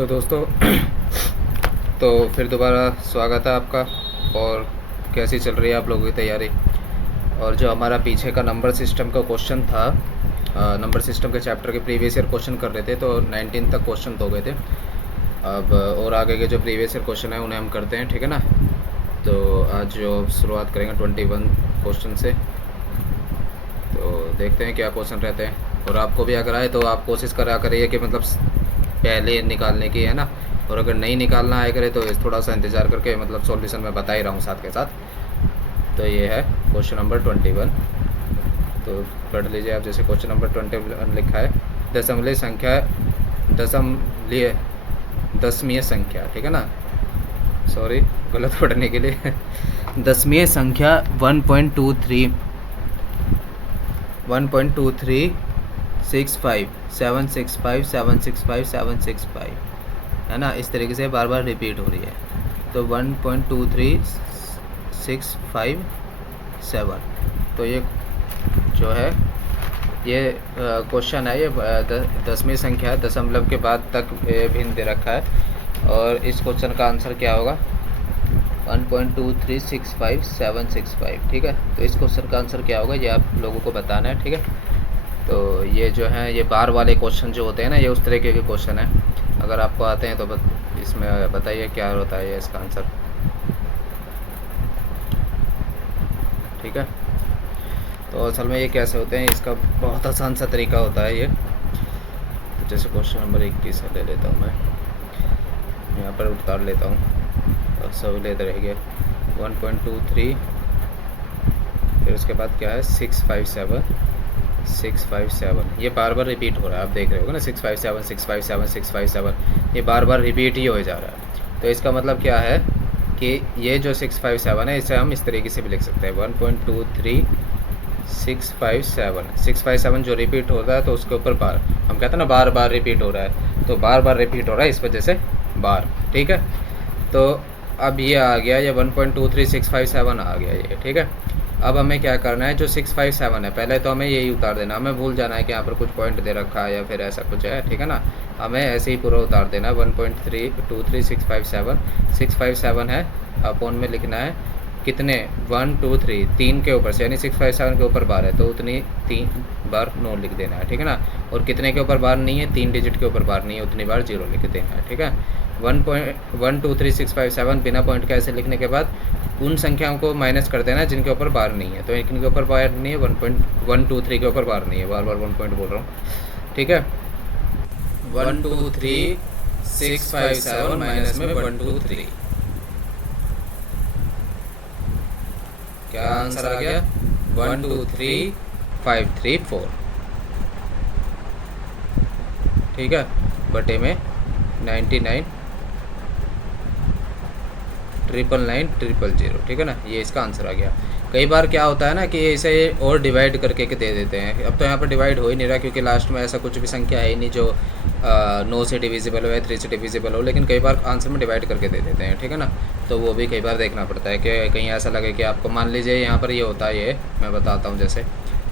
Hello दोस्तों। तो फिर दोबारा स्वागत है आपका। और कैसी चल रही है आप लोगों की तैयारी? और जो हमारा पीछे का नंबर सिस्टम का क्वेश्चन था, नंबर सिस्टम के चैप्टर के प्रीवियस ईयर क्वेश्चन कर रहे थे, तो 19 तक क्वेश्चन तो हो गए थे। अब और आगे के जो प्रीवियस ईयर क्वेश्चन है उन्हें हम करते हैं, ठीक है ना। तो आज जो शुरुआत करेंगे 21 क्वेश्चन से, तो देखते हैं क्या क्वेश्चन रहते हैं। और आपको भी अगर आए तो आप कोशिश करा करिए कि मतलब पहले निकालने की, है ना। और अगर नहीं निकालना आए करे तो थोड़ा सा इंतज़ार करके मतलब सॉल्यूशन मैं बता ही रहा हूँ साथ के साथ। तो ये है क्वेश्चन नंबर 21। तो पढ़ लीजिए आप। जैसे क्वेश्चन नंबर 21 लिखा है, दशमलव संख्या दसवीं संख्या, ठीक है ना। सॉरी गलत पढ़ने के लिए। दसवीं संख्या 1.23 1.2365 765 765 765, है ना। इस तरीके से बार बार रिपीट हो रही है। तो 1.23657, तो ये जो है ये क्वेश्चन है, ये दसवीं संख्या है, दशमलव के बाद तक भिन्न दे रखा है। और इस क्वेश्चन का आंसर क्या होगा? 1.2365765, ठीक है। तो इस क्वेश्चन का आंसर क्या होगा ये आप लोगों को बताना है, ठीक है। तो ये जो है ये बार वाले क्वेश्चन जो होते हैं ना, ये उस तरीके के क्वेश्चन हैं। अगर आपको आते हैं तो इसमें बताइए क्या होता है ये इसका आंसर, ठीक है। तो असल में ये कैसे होते हैं, इसका बहुत आसान सा तरीका होता है ये। तो जैसे क्वेश्चन नंबर 21 ले लेता हूँ मैं, यहाँ पर उतार लेता हूँ और सब लेते रहेंगे। 1.23, फिर उसके बाद क्या है 657, ये बार बार रिपीट हो रहा है। आप देख रहे होगे ना, 657 657 657, ये बार बार रिपीट ही हो जा रहा है। तो इसका मतलब क्या है कि ये जो 657 है, इसे हम इस तरीके से भी लिख सकते हैं 1.23657 जो रिपीट होता है, तो उसके ऊपर बार, हम कहते हैं ना बार बार रिपीट हो रहा है, तो बार बार रिपीट हो रहा है, इस वजह से बार, ठीक है। तो अब ये आ गया, ये 1.23657 आ गया ये, ठीक है। अब हमें क्या करना है, जो 657 है पहले तो हमें यही उतार देना, हमें भूल जाना है कि यहाँ पर कुछ पॉइंट दे रखा है या फिर ऐसा कुछ है, ठीक है ना। हमें ऐसे ही पूरा उतार देना है। 1.323657 है, अपोन में लिखना है कितने 1 2 3 3 के ऊपर से, यानी 657 के ऊपर बार है तो उतनी 3 बार 9 लिख देना है, ठीक है ना। और कितने के ऊपर बार नहीं है, 3 डिजिट के ऊपर बार नहीं है, उतनी बार 0 लिख देना है, ठीक है। 1.12365 बिना पॉइंट का ऐसे लिखने के बाद उन संख्याओं को माइनस कर देना जिनके ऊपर बार नहीं है। तो इनके ऊपर बार नहीं है, 1.123 के ऊपर बार नहीं है, बार बार 1 पॉइंट बोल रहा हूँ, ठीक है। 1.23657 माइनस में 123, क्या आंसर आ गया? 123,534, ठीक है, बटे में 99 999 ठीक है ना। ये इसका आंसर आ गया। कई बार क्या होता है ना कि इसे और डिवाइड करके के दे देते हैं। अब तो यहाँ पर डिवाइड हो ही नहीं रहा, क्योंकि लास्ट में ऐसा कुछ भी संख्या है ही नहीं जो 9 से डिविजिबल हो या 3 से डिविजिबल हो, लेकिन कई बार आंसर में डिवाइड करके दे देते हैं, ठीक है ना। तो वो भी कई बार देखना पड़ता है कि कहीं ऐसा लगे कि आपको, मान लीजिए यहाँ पर ये होता है, ये मैं बताता हूँ। जैसे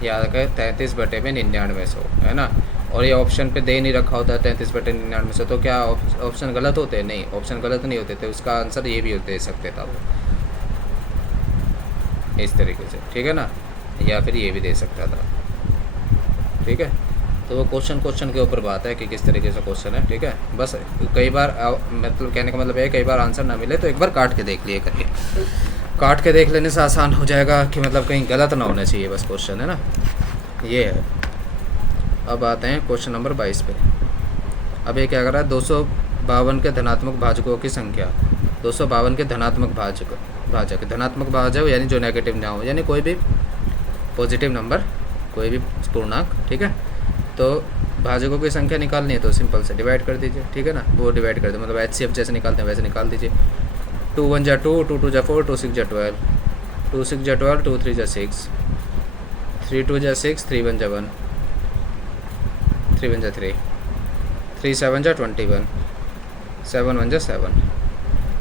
याद रखें 33 बटे में 9900, है ना। और ये ऑप्शन पे दे नहीं रखा होता है 33 बटे 9900, तो क्या ऑप्शन गलत होते हैं? नहीं, ऑप्शन गलत नहीं होते थे, उसका आंसर ये भी दे सकते था वो, इस तरीके से, ठीक है ना। या फिर ये भी दे सकता था, ठीक है। तो वो क्वेश्चन के ऊपर बात है कि किस तरीके से क्वेश्चन है, ठीक है। बस कई बार मतलब कहने का मतलब है, कई बार आंसर ना मिले तो एक बार काट के देख लिए करिए, काट के देख लेने से आसान हो जाएगा कि मतलब कहीं गलत ना होना चाहिए, बस क्वेश्चन, है ना। ये है। अब आते हैं क्वेश्चन नंबर 22 पे। अब ये क्या कर रहा है, 252 के धनात्मक भाजकों की संख्या, 252 के धनात्मक भाजक धनात्मक भाजक यानी जो नेगेटिव ना हो, यानी कोई भी पॉजिटिव नंबर, कोई भी पूर्णांक, ठीक है। तो भाजकों की संख्या निकालनी है तो सिंपल से डिवाइड कर दीजिए, ठीक है ना। वो डिवाइड कर दे, मतलब HCF जैसे निकालते हैं वैसे निकाल दीजिए। 2 1 जा 2, 2 2 जा 4, 2 6 जा 12, 2 6 जा 12, 2 3 जा 6, 3 2 जा 6, 3 1 जा 1, 3 1 जा 3, 3 7 जा 21, 7 1 जा 7,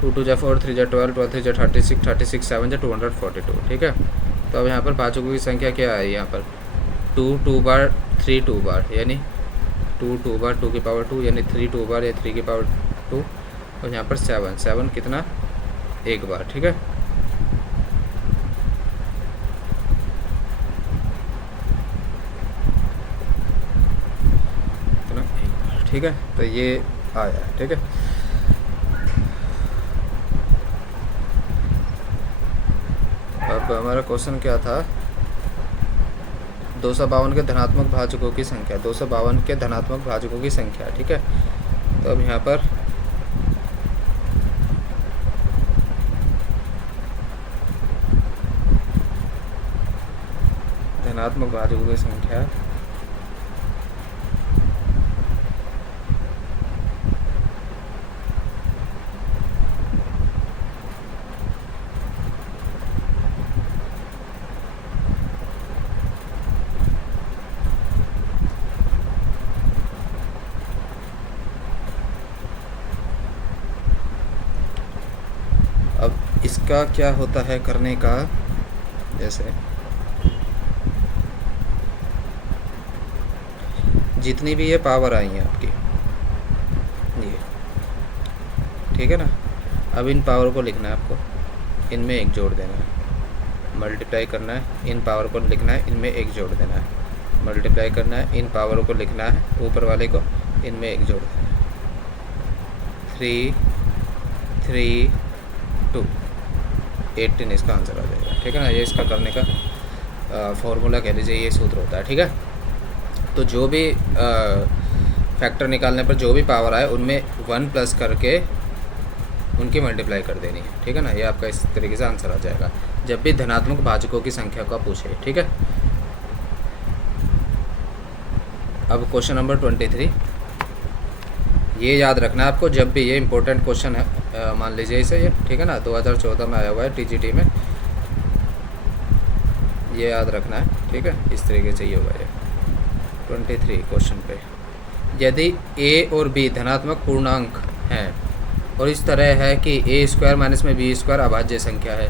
2 2 जा 4, 3 जा 12, 12 3 जा 36, 36 7 जा 242, ठीक है। तो अब यहाँ पर भाजकों की संख्या क्या है, यहाँ पर 2 2 बार 3 2 बार, यानी 2 2 बार 2 की पावर 2, यानी 3 2 बार या 3 की पावर 2 और यहाँ पर 7, 7 कितना एक बार, ठीक है। कितना एक बार, ठीक है। तो ये आया, ठीक है। अब हमारा क्वेश्चन क्या था, 252 के धनात्मक भाजकों की संख्या, 252 के धनात्मक भाजकों की संख्या, ठीक है। तो अब यहाँ पर धनात्मक भाजकों की संख्या इसका क्या होता है करने का, जैसे जितनी भी ये पावर आई है आपकी ये, ठीक है ना। अब इन पावर को लिखना है आपको, इनमें एक जोड़ देना है, मल्टीप्लाई करना है, इन पावर को लिखना है, इनमें एक जोड़ देना है, मल्टीप्लाई करना है, इन पावर को लिखना है, ऊपर वाले को इनमें एक जोड़ देना है। 3 3 2 18 इसका आंसर आ जाएगा, ठीक है ना। ये इसका करने का फॉर्मूला कह लीजिए, ये सूत्र होता है, ठीक है। तो जो भी फैक्टर निकालने पर जो भी पावर आए उनमें 1 प्लस करके उनकी मल्टीप्लाई कर देनी है, ठीक है ना। ये आपका इस तरीके से आंसर आ जाएगा जब भी धनात्मक भाजकों की संख्या का पूछे, ठीक है। अब क्वेश्चन नंबर 23, ये याद रखना है आपको जब भी, ये इंपॉर्टेंट क्वेश्चन है, मान लीजिए इसे ये, ठीक है ना। 2014 में आया हुआ है टीजीटी में, ये याद रखना है, ठीक है। इस तरीके से ही होगा ये 23 क्वेश्चन पे, यदि a और b धनात्मक पूर्णांक हैं और इस तरह है कि a स्क्वायर माइनस में b स्क्वायर अभाज्य संख्या है,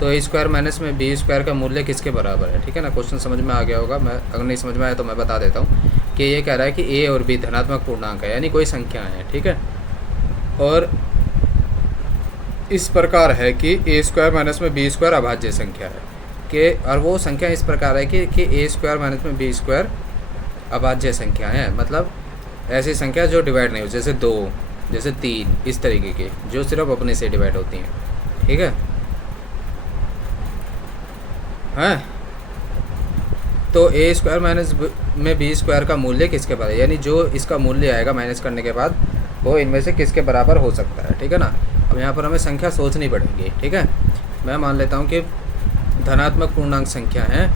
तो a स्क्वायर माइनस में b स्क्वायर का मूल्य किसके बराबर है, ठीक है ना। क्वेश्चन समझ में आ गया होगा, मैं अगर नहीं समझ में आया तो मैं बता देता हूँ कि ये कह रहा है कि a और b धनात्मक पूर्णांक है, यानी कोई संख्या है, ठीक है। और इस प्रकार है कि a स्क्वायर माइनस में b स्क्वायर अभाज्य संख्या है कि, और वो संख्या इस प्रकार है कि a स्क्वायर माइनस में b स्क्वायर अभाज्य संख्या है, मतलब ऐसी संख्या जो डिवाइड नहीं हो, जैसे 2, जैसे 3, इस तरीके की जो सिर्फ अपने से डिवाइड होती हैं, ठीक है। हैं तो a स्क्वायर माइनस में b स्क्वायर का मूल्य किसके बराबर है, यानी जो इसका मूल्य आएगा माइनस करने के बाद वो इनमें से किसके बराबर हो सकता है, ठीक है ना। अब यहाँ पर हमें संख्या सोचनी पड़ेगी, ठीक है। मैं मान लेता हूँ कि धनात्मक पूर्णांक संख्या है,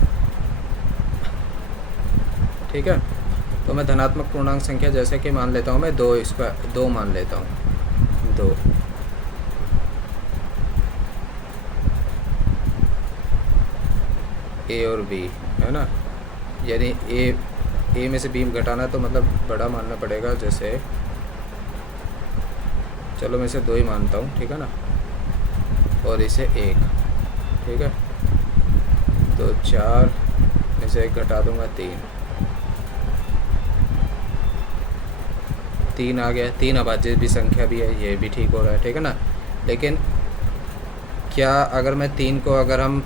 ठीक है। तो मैं धनात्मक पूर्णांक संख्या जैसे कि मान लेता हूँ मैं 2 मान लेता हूँ, 2, a और b है ना, यानी a में से b घटाना तो मतलब बड़ा मानना पड़ेगा, जैसे चलो मैं इसे 2 ही मानता हूँ, ठीक है ना, और इसे 1, ठीक है। तो 4 में से 1 घटा दूंगा 3 आ गया। 3 अभाज्य भी संख्या भी है, ये भी ठीक हो रहा है, ठीक है ना। लेकिन क्या अगर मैं 3 को अगर हम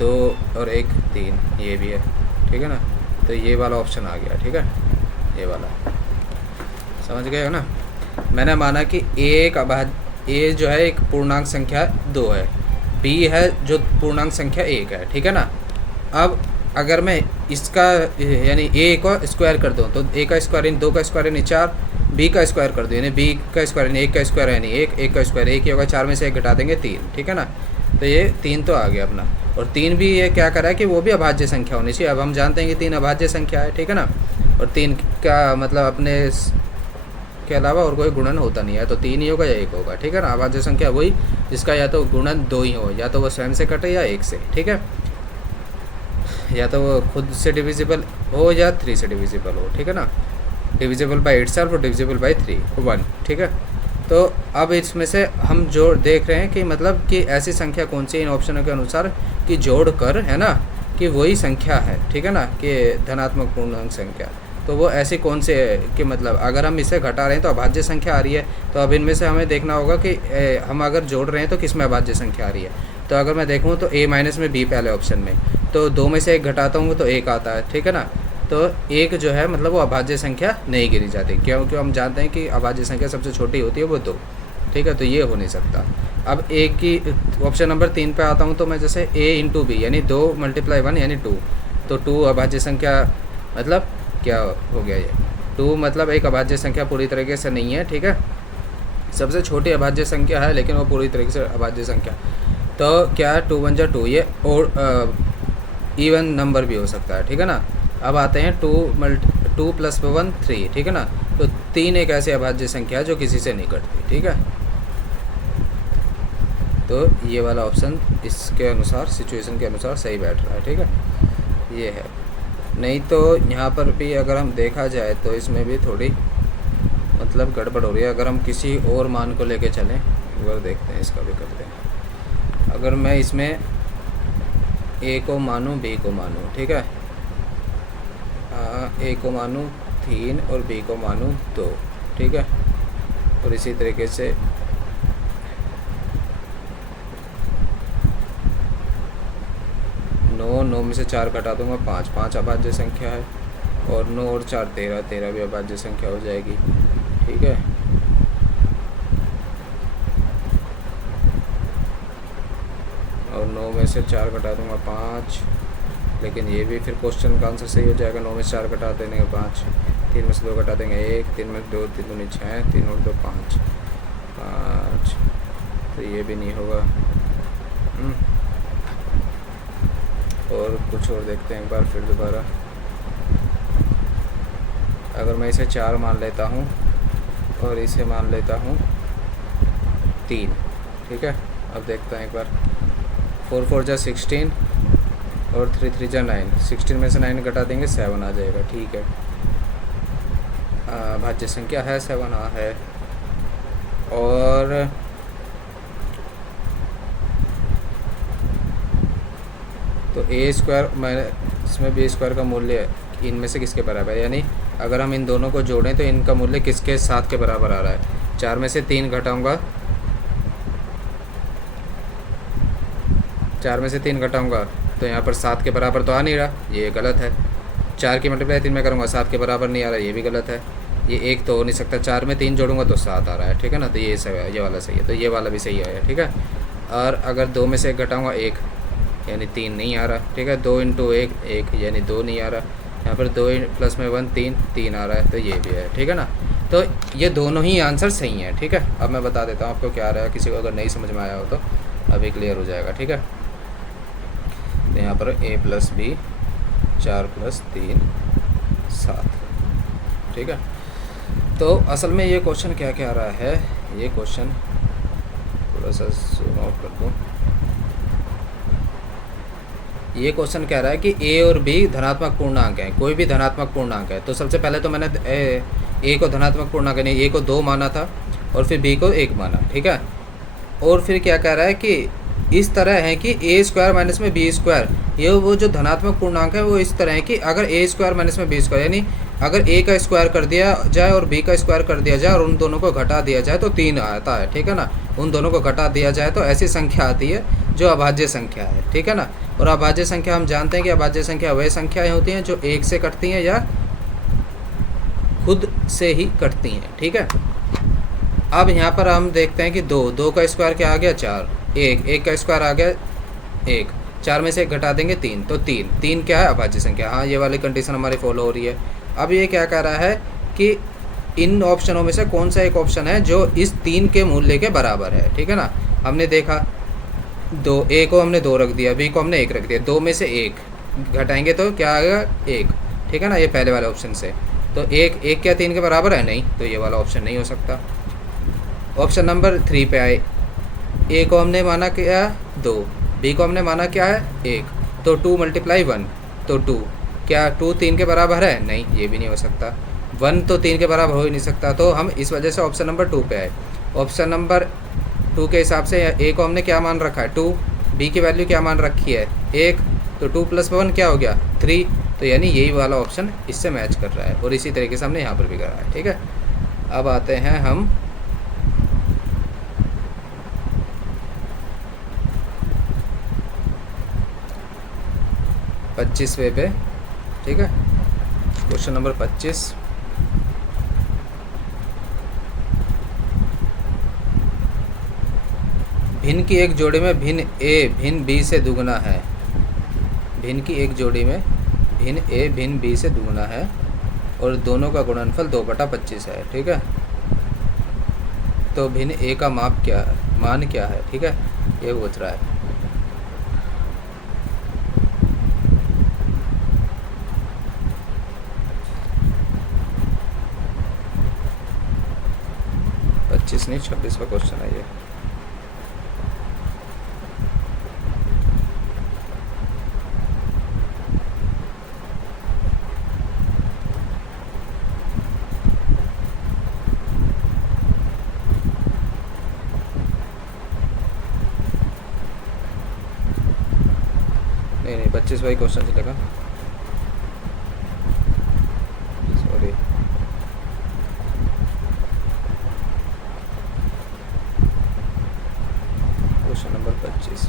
2 और 1 3, ये भी है, ठीक है ना। तो ये वाला ऑप्शन आ गया, ठीक है, ये वाला समझ गए ना। मैंने माना कि a जो है एक पूर्णांक संख्या 2 है, b है जो पूर्णांक संख्या 1 है, ठीक है ना। अब अगर मैं इसका यानी a को स्क्वायर कर दूँ तो a का स्क्वायर यानी 2 का स्क्वायर यानी 4, b का स्क्वायर कर दूँ यानी b का स्क्वायर यानी 1 का स्क्वायर यानी 1 का स्क्वायर 1 ही होगा, 4 में से 1 घटा देंगे 3, ठीक है ना। तो ये 3 तो आ गया अपना, और 3 भी ये क्या करा है कि वो भी अभाज्य संख्या होनी चाहिए। अब हम जानते हैं कि 3 अभाज्य संख्या है, ठीक है ना, और 3 का मतलब अपने के अलावा और कोई गुणन होता नहीं है, तो 3 ही होगा या 1 होगा, ठीक है ना। अभाज्य संख्या वही जिसका या तो गुणन 2 ही हो, या तो वो स्वयं से कटे या 1 से, ठीक है, या तो वो खुद से डिविजिबल हो या 3 से डिविजिबल हो, ठीक है ना। डिविजिबल बाई इटसेल्फ और डिविजिबल बाई 1, ठीक है। तो अब इसमें से हम जोड़ देख रहे हैं कि मतलब कि ऐसी संख्या कौन सी इन ऑप्शनों के अनुसार कि जोड़ कर, है ना, कि वही संख्या है, ठीक है ना, कि धनात्मक पूर्णांक संख्या। तो तो वो ऐसी कौन से है कि मतलब अगर हम इसे घटा रहे हैं तो अभाज्य संख्या आ रही है। तो अब इनमें से हमें देखना होगा कि हम अगर जोड़ रहे हैं तो किस में अभाज्य संख्या आ रही है। तो अगर मैं देखूँ तो a माइनस में b पहले ऑप्शन में, तो 2 में से 1 घटाता हूँ तो 1 आता है, ठीक है ना। तो 1 जो है मतलब वो अभाज्य संख्या नहीं गिनी जाती, क्योंकि हम जानते हैं कि अभाज्य संख्या सबसे छोटी होती है वो 2, ठीक है। तो ये हो नहीं सकता। अब a की ऑप्शन नंबर 3 पे आता हूँ तो मैं जैसे a इंटू बी यानी 2 × 1 यानी 2, तो 2 अभाज्य संख्या मतलब क्या हो गया ये 2 मतलब एक अभाज्य संख्या पूरी तरीके से नहीं है, ठीक है। सबसे छोटी अभाज्य संख्या है लेकिन वो पूरी तरीके से अभाज्य संख्या। तो क्या 2 × 1 = 2, ये और इवन नंबर भी हो सकता है, ठीक है ना। अब आते हैं 2 + 1 3, ठीक है ना। तो 3 एक ऐसी अभाज्य संख्या है जो किसी से नहीं कटती, ठीक है। तो ये वाला ऑप्शन इसके अनुसार सिचुएशन के अनुसार सही बैठ रहा है, ठीक है। ये है, नहीं तो यहाँ पर भी अगर हम देखा जाए तो इसमें भी थोड़ी मतलब गड़बड़ हो रही है। अगर हम किसी और मान को लेके चलें, एक बार देखते हैं, इसका भी करते हैं। अगर मैं इसमें a को मानूँ b को मानूँ, ठीक है, a को मानूँ 3 और b को मानूँ 2, ठीक है। और इसी तरीके से 9 में से 4 घटा दूंगा 5 अभाज्य संख्या है, और 9 और 4 13 भी अभाज्य संख्या हो जाएगी, ठीक है। और 9 में से 4 घटा दूंगा 5, लेकिन ये भी फिर क्वेश्चन का आंसर सही हो जाएगा। 9 में से 4 घटा देंगे 5, 3 में से 2 घटा देंगे 1, 3 में से 2 3 दूनी 6, 3 और 2 5, तो ये भी नहीं होगा। और कुछ और देखते हैं एक बार फिर दोबारा। अगर मैं इसे 4 मान लेता हूँ और इसे मान लेता हूँ 3, ठीक है। अब देखते हैं एक बार। 4 × 4 = 16 और 3 × 3 = 9। 16 में से 9 घटा देंगे 7 आ जाएगा, ठीक है। भाज्य संख्या है 7, हाँ है। और तो a² इसमें b² का मूल्य इनमें से किसके बराबर है, यानी अगर हम इन दोनों को जोड़ें तो इनका मूल्य किसके साथ के बराबर आ रहा है। 4 में से 3 घटाऊंगा, 4 में से 3 घटाऊंगा तो यहाँ पर 7 के बराबर तो आ नहीं रहा, ये गलत है। 4 की मल्टीप्लाई 3 में करूँगा 7 के बराबर नहीं आ रहा, ये भी गलत है। ये 1 तो हो नहीं सकता, 4 में 3 जोड़ूंगा तो 7 आ रहा है, ठीक है ना। तो ये सही है, ये वाला सही है, तो ये वाला भी सही आया, ठीक है। और अगर 2 में से 1 घटाऊँगा 1 यानी 3 नहीं आ रहा, ठीक है। 2 × 1 1 यानी 2 नहीं आ रहा। यहाँ पर 2 + में 1 3 आ रहा है, तो ये भी है, ठीक है ना। तो ये दोनों ही आंसर सही हैं, ठीक है। अब मैं बता देता हूँ आपको क्या आ रहा है, किसी को अगर नहीं समझ में आया हो तो अभी क्लियर हो जाएगा, ठीक है। तो यहाँ पर a + b 4 + 3 7, ठीक है। तो असल में ये क्वेश्चन क्या क्या आ रहा है, ये क्वेश्चन थोड़ा सा जूम आउट कर दूँ। ये क्वेश्चन कह रहा है कि a और b धनात्मक पूर्णांक हैं, कोई भी धनात्मक पूर्णांक है। तो सबसे पहले तो मैंने a को धनात्मक पूर्णांक यानी a को 2 माना था और फिर b को 1 माना, ठीक है। और फिर क्या कह रहा है कि इस तरह है कि a² माइनस में b², ये वो जो धनात्मक पूर्णांक है वो इस तरह है कि अगर a² माइनस में b² यानी अगर a का स्क्वायर कर दिया जाए और b का स्क्वायर कर दिया जाए और उन दोनों को घटा दिया जाए तो 3 आता है, ठीक है ना। उन दोनों को घटा दिया जाए तो ऐसी संख्या आती है जो अभाज्य संख्या है, ठीक है ना। और अभाज्य संख्या हम जानते हैं कि अभाज्य संख्या वह संख्याएं होती हैं जो 1 से कटती हैं या खुद से ही कटती हैं, ठीक है। अब यहाँ पर हम देखते हैं कि 2 का स्क्वायर क्या आ गया 4, 1 का स्क्वायर आ गया 1, 4 में से 1 घटा देंगे 3, तो 3 क्या है अभाज्य संख्या। हाँ, ये वाली कंडीशन हमारी फॉलो हो रही है। अब ये क्या कह रहा है कि इन ऑप्शनों में से कौन सा एक ऑप्शन है जो इस 3 के मूल्य के बराबर है, ठीक है ना। हमने देखा a को हमने 2 रख दिया, b को हमने 1 रख दिया, 2 में से 1 घटाएंगे तो क्या आएगा 1, ठीक है ना। ये पहले वाले ऑप्शन से तो 1 क्या 3 के बराबर है, नहीं, तो ये वाला ऑप्शन नहीं हो सकता। ऑप्शन नंबर 3 पे आए, a को हमने माना क्या 2, b को हमने माना क्या है 1, तो 2 × 1 तो 2, क्या 2 3 के बराबर है, नहीं, ये भी नहीं हो सकता। 1 तो 3 के बराबर हो ही नहीं सकता, तो हम इस वजह से ऑप्शन नंबर 2 पे आए। ऑप्शन नंबर 2 के हिसाब से a को हमने क्या मान रखा है 2, b की वैल्यू क्या मान रखी है 1, तो 2 + 1 क्या हो गया 3, तो यानी यही वाला ऑप्शन इससे मैच कर रहा है, और इसी तरीके से हमने यहाँ पर भी करा है। ठीक है, अब आते हैं हम 25वें पे। ठीक है, क्वेश्चन नंबर 25। भिन्न की एक जोड़ी में भिन्न ए भिन्न बी से दुगना है। भिन्न की एक जोड़ी में भिन्न ए भिन्न बी से दुगना है और दोनों का गुणनफल 2/25 है। ठीक है, तो भिन्न ए का माप क्या है, मान क्या है? ठीक है, ये पूछ रहा है। नहीं 26वां क्वेश्चन है ये। नहीं 25वां क्वेश्चन चलेगा, सॉरी। Question number 25।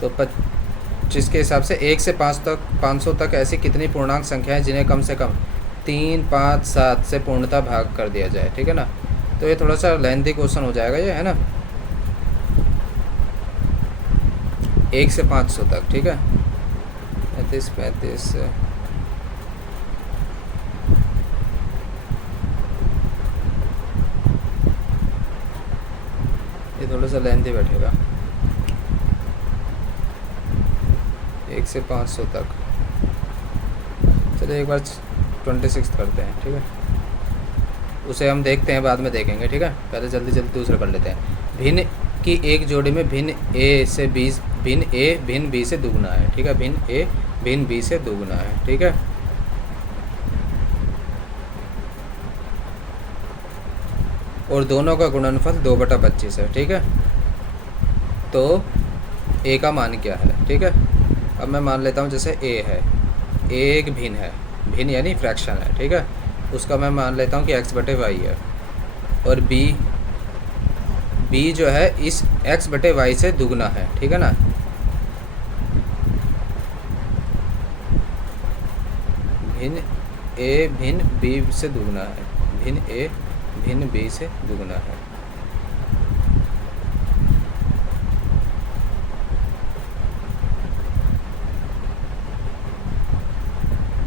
तो 25 के हिसाब से 1 से 500 तक ऐसी कितनी पूर्णांक संख्याएं जिन्हें कम से कम 3, 5, 7 से पूर्णतः भाग कर दिया जाए। ठीक है ना, तो ये थोड़ा सा लेंथी क्वेश्चन हो जाएगा ये, है ना। 1 से 500 तक। ठीक है, 35, 35 ये थोड़ा सा लेंथी बैठेगा। 1 से 500 तक। चलो एक बार 26 करते हैं। ठीक है, उसे हम देखते हैं, बाद में देखेंगे। ठीक है, पहले जल्दी जल्दी दूसरा कर लेते हैं। भिन्न की एक जोड़ी में भिन्न ए भिन्न बी से दुगना है। ठीक है, भिन्न ए भिन्न बी से दुगना है। ठीक है, और दोनों का गुणनफल 2/25 है। ठीक है, तो ए का मान क्या है? ठीक है, अब मैं मान लेता हूँ जैसे ए है, ए एक भिन्न है, भिन्न यानी फ्रैक्शन है। ठीक है, उसका मैं मान लेता हूँ कि x/y है, और b जो है इस x/y से दुगना है। ठीक है ना, भिन्न a भिन्न b से दुगना है, भिन्न a भिन्न b से दुगना है।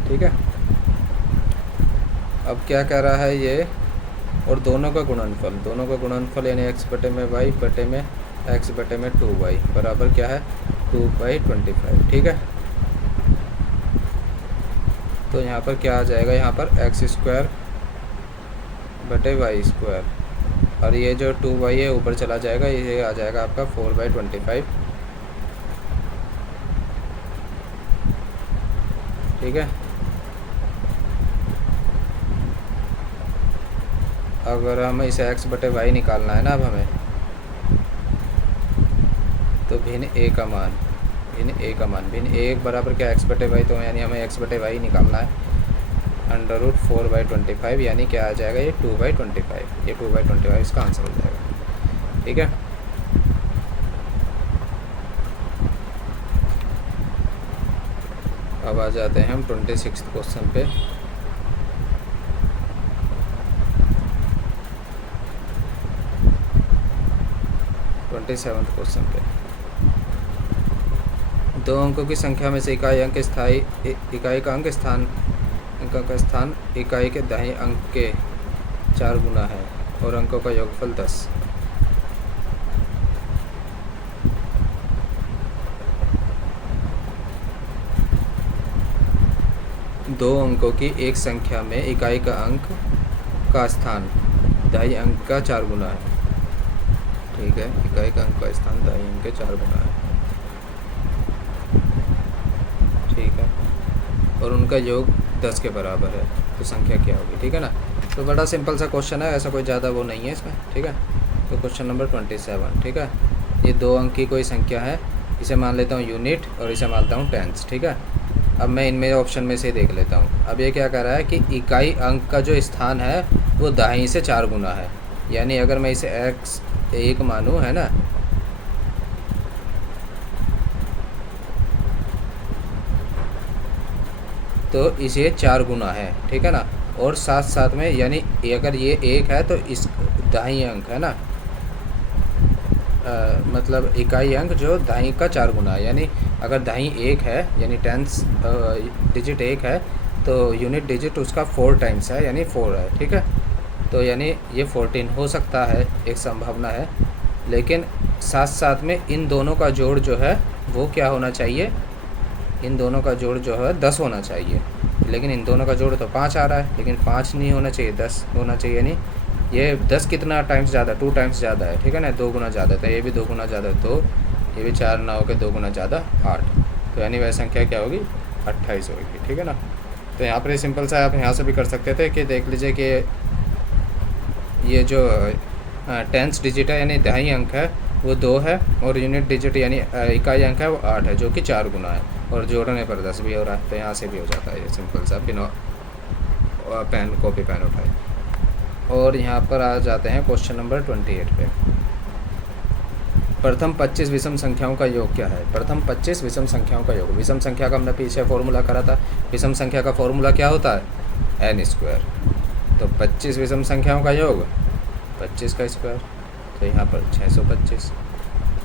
ठीक है, अब क्या कह रहा है ये, और दोनों का गुणनफल यानी x/y बटे में x/2y बराबर क्या है? 2/25। ठीक है, तो यहाँ पर क्या आ जाएगा? यहाँ पर x² बटे y², और ये जो 2y है ऊपर चला जाएगा, ये आ जाएगा आपका 4/25। ठीक है, अगर हमें इसे x/y निकालना है ना अब हमें, तो भिन्न a का मान भिन्न a बराबर क्या? x/y, तो यानी हमें x/y निकालना है। √4/25 यानी क्या आ जाएगा? ये 2/25। ये 2/25 इसका आंसर हो जाएगा। ठीक है, अब आ जाते हैं हम 26 क्वेश्चन पे। क्वेश्चन पे, 2 अंकों की संख्या में से इकाई का स्थान इकाई के दाहिने अंक के 4 गुना है और अंकों का योगफल 10। दो अंकों की एक संख्या में इकाई का अंक का स्थान दाहिने अंक का 4 गुना है। ठीक है, इकाई का अंक का स्थान दाहिने अंक के 4 गुना है। ठीक है, और उनका योग 10 के बराबर है, तो संख्या क्या होगी? ठीक है ना, तो बड़ा सिंपल सा क्वेश्चन है, ऐसा कोई ज़्यादा वो नहीं है इसमें। ठीक है, तो क्वेश्चन नंबर 27। ठीक है, ये 2 अंक की कोई संख्या है, इसे मान लेता हूँ यूनिट और इसे मानता हूँ टेंस। ठीक है, अब मैं इनमें ऑप्शन में से देख लेता हूँ। अब ये क्या कर रहा है कि इकाई अंक का जो स्थान है वो दाईं से 4 गुना है, यानी अगर मैं इसे x1 मानूँ, है ना, तो इसे 4 गुना है, ठीक है ना। और साथ साथ में यानी अगर ये 1 है तो इस दाईं अंक है ना, मतलब इकाई अंक जो दाईं का 4 गुना है, यानी अगर दाईं 1 है यानी टेंस डिजिट 1 है तो यूनिट डिजिट उसका 4 टाइम्स है, यानी 4 है, ठीक है। तो यानी ये 14 हो सकता है, एक संभावना है। लेकिन साथ साथ में इन दोनों का जोड़ जो है वो क्या होना चाहिए, इन दोनों का जोड़ जो है 10 होना चाहिए। लेकिन इन दोनों का जोड़ तो 5 आ रहा है, लेकिन 5 नहीं होना चाहिए, 10 होना चाहिए। यानी ये 10 कितना टाइम्स ज़्यादा, 2 टाइम्स ज़्यादा है, ठीक है ना, 2 गुना ज़्यादा। तो ये भी 2 गुना ज़्यादा, तो ये भी 4 ना होकर 2 गुना ज़्यादा 8। तो यानी वह संख्या क्या होगी, 28 होगी, ठीक है ना। तो यहाँ पर ये सिंपल सा आप यहाँ से भी कर सकते थे कि देख लीजिए कि ये जो टेंस डिजिट है यानी दाईं अंक है वो 2 है, और यूनिट डिजिट यानी इकाई अंक है वो 8 है, जो कि 4 गुना है, और जोड़ने पर 10 भी हो रहा है। तो यहाँ से भी हो जाता है ये सिंपल सा, बिना कॉपी पेन उठाए। और यहाँ पर आ जाते हैं क्वेश्चन नंबर 28 पे। प्रथम 25 विषम संख्याओं का योग क्या है। प्रथम 25 विषम संख्याओं का योग, विषम संख्या का हमने पीछे फॉर्मूला करा था। विषम संख्या का फॉर्मूला क्या होता है, n²। तो 25 विषम संख्याओं का योग 25 का स्क्वायर, तो यहाँ पर 625।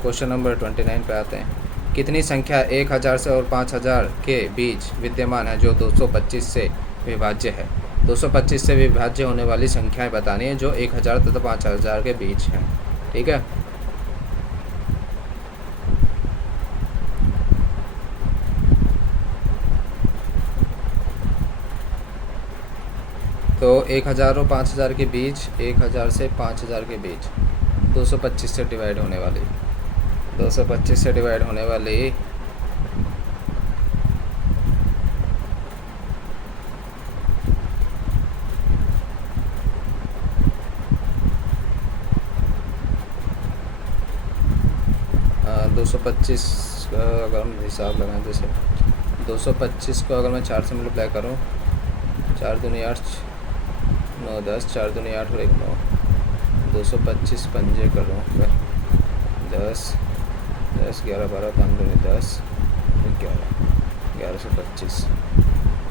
क्वेश्चन नंबर 29 पे आते हैं। कितनी संख्या 1000 से और 5000 के बीच विद्यमान है जो 225 से विभाज्य है। 225 से विभाज्य होने वाली संख्याएं बतानी है जो 1000 तथा 5000 के बीच हैं, ठीक है। तो 1000 और 5000 के बीच, 1000 से 5000 के बीच 225 से डिवाइड होने वाली, 225 से डिवाइड होने वाली 225 का अगर हम हिसाब लगाएं, जैसे 225 को अगर मैं 4 से मल्टीप्लाई करूँ, 4 दूनी 8 9 10, 4 दूनी 8 और 1 9, 225 पंजे करूँ, 10 10 11 12 5 दूनी 10 11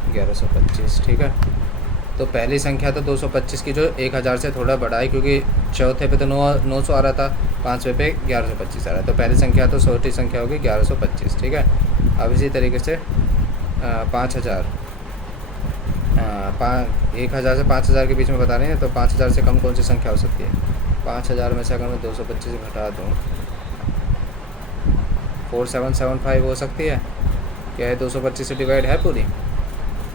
1125, ठीक है। तो पहली संख्या तो 225 की जो 1000 से थोड़ा बड़ा है, क्योंकि चौथे पे तो 900 आ रहा था, 5वें पे 1125 आ रहा है, तो पहली संख्या तो छोटी संख्या होगी 1125, ठीक है। अब इसी तरीके से 5000, 1000 से 5000 के बीच में बता रहे हैं, तो 5000 से कम कौन सी संख्या हो सकती है। 5000 में से अगर मैं 225 घटा दूँ, 4775 हो सकती है। क्या है, 225 से डिवाइड है पूरी,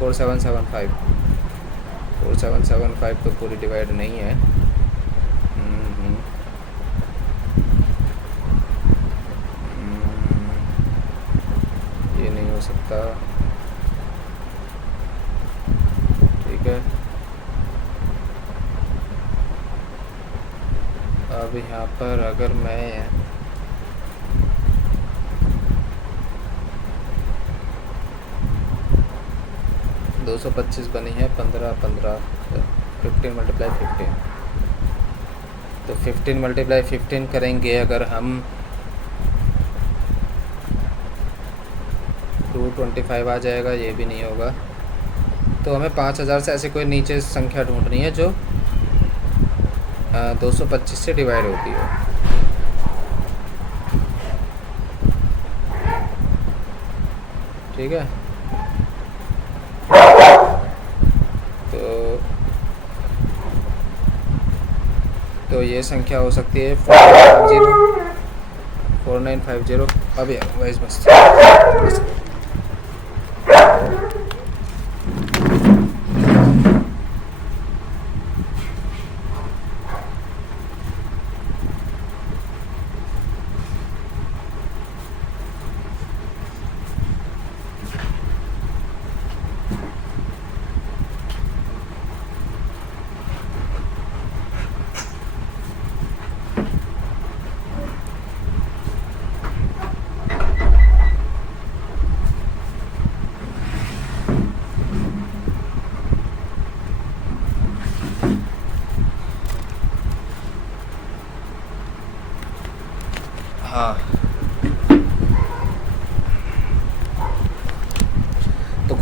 4775, 4775 तो पूरी डिवाइड नहीं है। ये नहीं हो सकता, ठीक है। अब यहाँ पर अगर मैं 225 बनी है 15 15, 15 मल्टीप्लाई 15, तो 15 मल्टीप्लाई 15 करेंगे अगर हम 225 आ जाएगा, ये भी नहीं होगा। तो हमें 5000 से ऐसे कोई नीचे संख्या ढूंढनी है जो 225 से डिवाइड होती है, ठीक है। तो ये संख्या हो सकती है 4950। अभी वाइस मस्त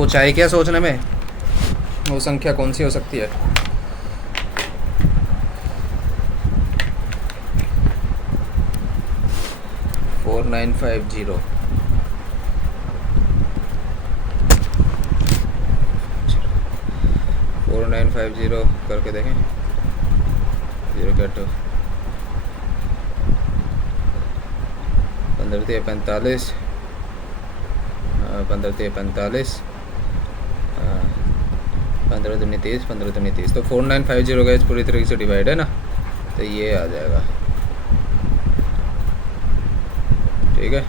कुछ आए क्या सोचने में, वो संख्या कौन सी हो सकती है? फोर 4950 करके देखें। 0 क्या 2 15 3 45 15 3 45 15 दूनी 30 15 दूनी 30, तो 4950 का पूरी तरीके से डिवाइड है ना, तो ये आ जाएगा। ठीक है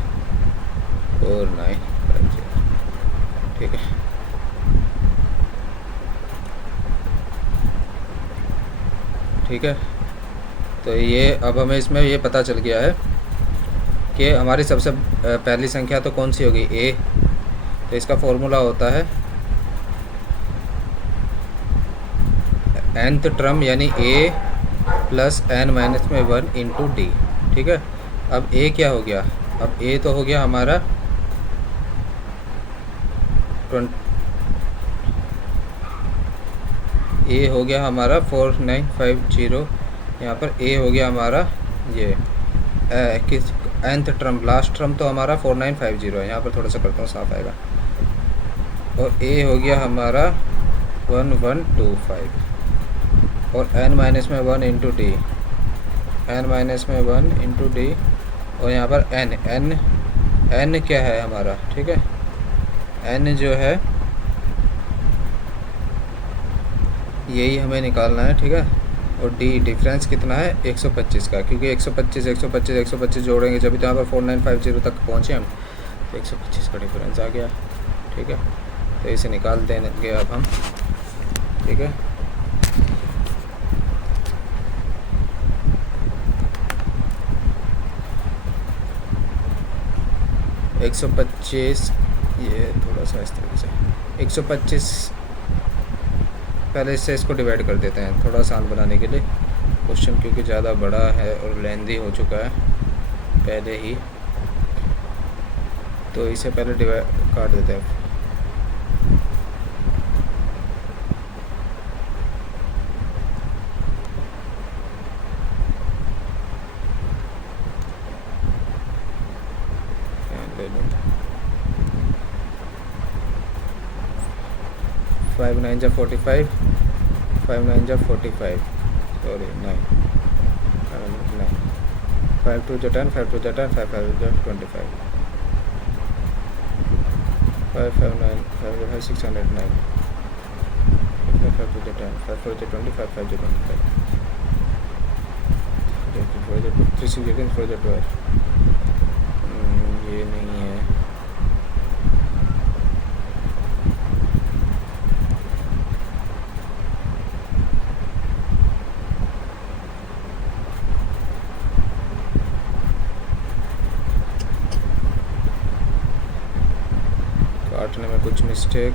4950। ठीक है ठीक है, तो ये अब हमें इसमें ये पता चल गया है कि हमारी सबसे पहली संख्या तो कौन सी होगी, ए। तो इसका फॉर्मूला होता है nth टर्म यानी a प्लस n माइनस में 1 इंटू डी। ठीक है, अब a क्या हो गया, अब a तो हो गया हमारा 4950, यहाँ पर a हो गया हमारा ये किस nth टर्म, लास्ट टर्म तो हमारा 4950 है, यहाँ पर थोड़ा सा करता हूँ साफ आएगा, और a हो गया हमारा 1125, और n माइनस में 1 इंटू डी, n माइनस में 1 इंटू डी, और यहाँ पर n क्या है हमारा, ठीक है, n जो है यही हमें निकालना है। ठीक है, और d डिफरेंस कितना है 125 का, क्योंकि 125 जोड़ेंगे जब तो यहाँ पर 4950 तक पहुँचे हम, तो 125 का डिफरेंस आ गया। ठीक है, तो इसे निकाल देंगे अब हम। ठीक है, एक 125, ये थोड़ा सा इस तरीके से 125 पहले इससे इसको डिवाइड कर देते हैं थोड़ा आसान बनाने के लिए क्वेश्चन, क्योंकि ज़्यादा बड़ा है और लेंदी हो चुका है पहले ही, तो इसे पहले डिवाइड काट देते हैं। ले लो 5 9 जा 45, 5 9 जा 45, सॉरी 9 5 2 जा 10, 5 2 जा 10, 5 5 जा 25, 5 5 9 5 5 609, 5 5 2 जा 10, 5 4 जा 20, 5 5 जा 25, 4 जा 3 6 जा 4 जा 12, ये नहीं है, काटने में कुछ मिस्टेक,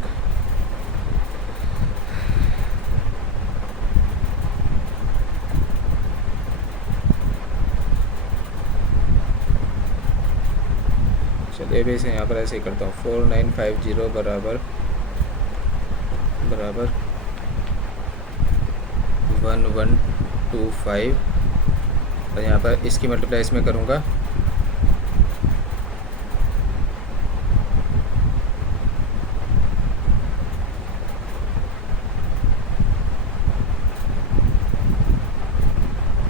चलिए भी इसे यहाँ पर ऐसे ही करता हूँ। 4950 बराबर 1125, और यहाँ पर इसकी मल्टीप्लाई इसमें करूँगा,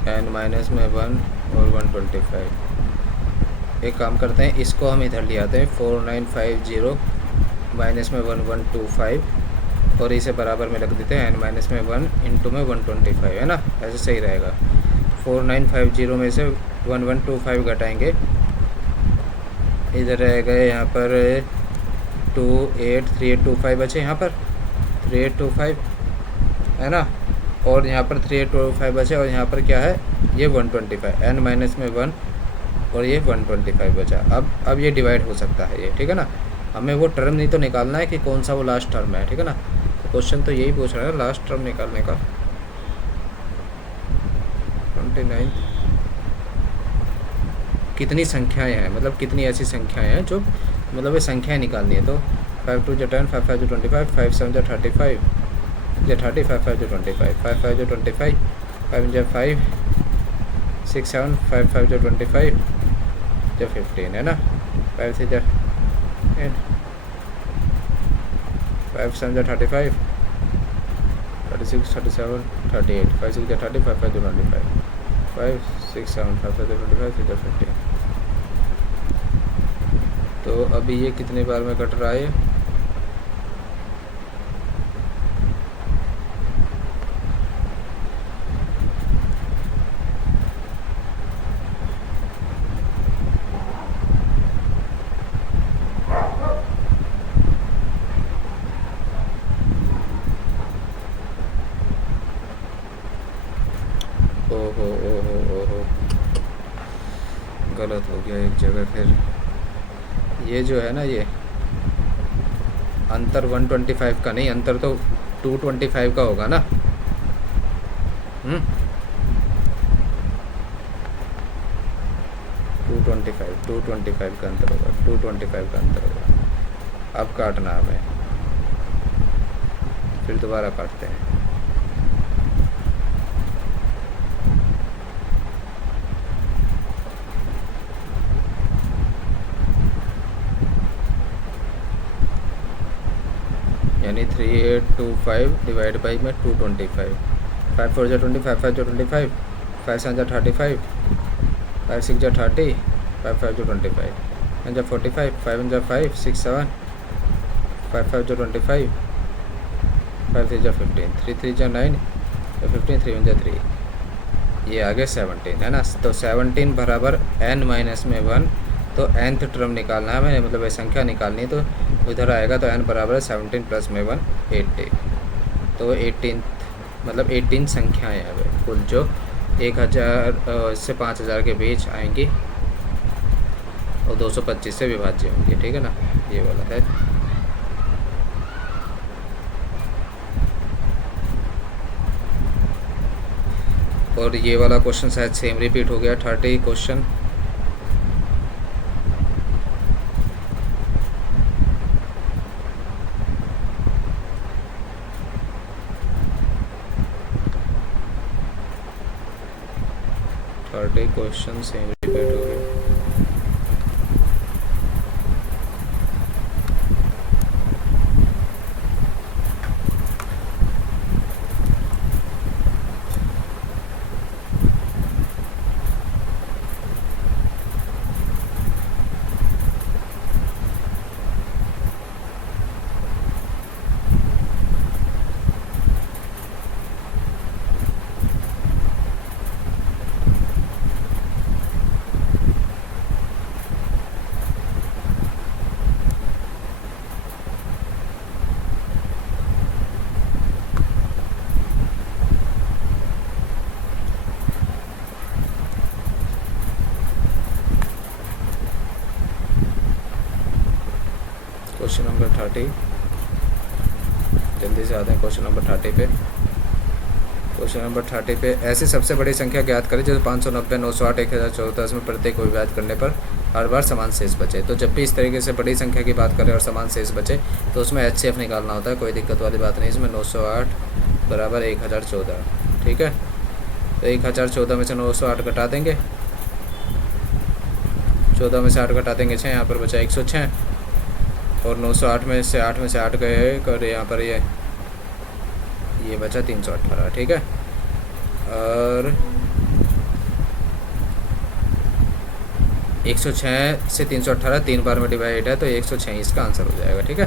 n माइनस में 1 और 125। एक काम करते हैं, इसको हम इधर ले आते हैं, 4950 माइनस में 1125, और इसे बराबर में रख देते हैं n माइनस में 1 इंटू में 125, है ना, ऐसे सही रहेगा। 4950 में से 1125 घटाएंगे, इधर रह गए यहाँ पर 3825 बचे, यहाँ पर 3825 है ना, और यहाँ पर 3825 बचे, और यहाँ पर क्या है ये 125, n माइनस में 1 और ये 125 बचा। अब ये डिवाइड हो सकता है ये, ठीक है ना, हमें वो टर्म नहीं तो निकालना है कि कौन सा वो लास्ट टर्म है, ठीक है ना, तो क्वेश्चन तो यही पूछ रहा है लास्ट टर्म निकालने का। 29 कितनी संख्याएं हैं, मतलब कितनी ऐसी संख्याएं हैं जो मतलब ये संख्याएं निकालनी है, तो 5 2 जो 10, 5 5 जो 25, 5 7 जो 35 जो 30, 5 5 जो 25, 5 5 जो 25, 5 जो 5 6 7, 5 5 जो 25 जो 15 है ना, 5 से जो 8, 5 7 जो 35, 36 37 38, 5 6 जो 30, 5 5 जो 25, 5 6 7 5 5 जो 25 जो 15। तो अभी ये कितने बार में कट रहा है? ओहो ओहो ओहो, गलत हो गया एक जगह। फिर ये जो है ना, ये अंतर 125 का नहीं, अंतर तो 225 का होगा ना। 225 का अंतर होगा, 225 का अंतर होगा। अब काटना हमें, फिर दोबारा काटते हैं। यानी 3825 डिवाइड बाई में 225, 5 4 जो 25, 5 जो 25, 5 7 जो 35, 5 6 जो 30, 5 5 जो 25, 9 जो 45, 5 जो 5 6 7, 5 5 जो 25, 5 3 जो 15, 3 3 जो 9 जो 15, 3 1 जो 3, ये आगे 17 है ना। तो 17 बराबर n माइनस में 1, तो nth टर्म निकालना है मैंने, मतलब ये संख्या निकालनी है। तो उधर आएगा तो n बराबर 17 प्लस में 1 80। तो 18 मतलब 18 संख्याएँ हैं कुल, जो 1000 से 5000 के बीच आएंगी और 225 से विभाज्य होंगी, ठीक है ना। ये वाला है। और ये वाला क्वेश्चन शायद सेम रिपीट हो गया, 30 क्वेश्चन। क्वेश्चन सेम रिपीट हो गया। क्वेश्चन नंबर 30, जल्दी से आते हैं क्वेश्चन नंबर 30 पे। क्वेश्चन नंबर 30 पे, ऐसी सबसे बड़ी संख्या ज्ञात करें जो 590, 908, 1014 में प्रत्येक को विभाजित करने पर हर बार समान शेष बचे। तो जब भी इस तरीके से बड़ी संख्या की बात करें और समान शेष बचे तो उसमें HCF निकालना होता है, कोई दिक्कत वाली बात नहीं। इसमें 908 बराबर 1014, ठीक है। तो 1014 में से 908 घटा देंगे, 14 में से 8 घटा देंगे 6, यहाँ पर बचा 106, और 908 में से 8 गए और यहाँ पर ये बचा 318, ठीक है। और 106 से 318 3 बार में डिवाइड है, तो 106 इसका आंसर हो जाएगा, ठीक है।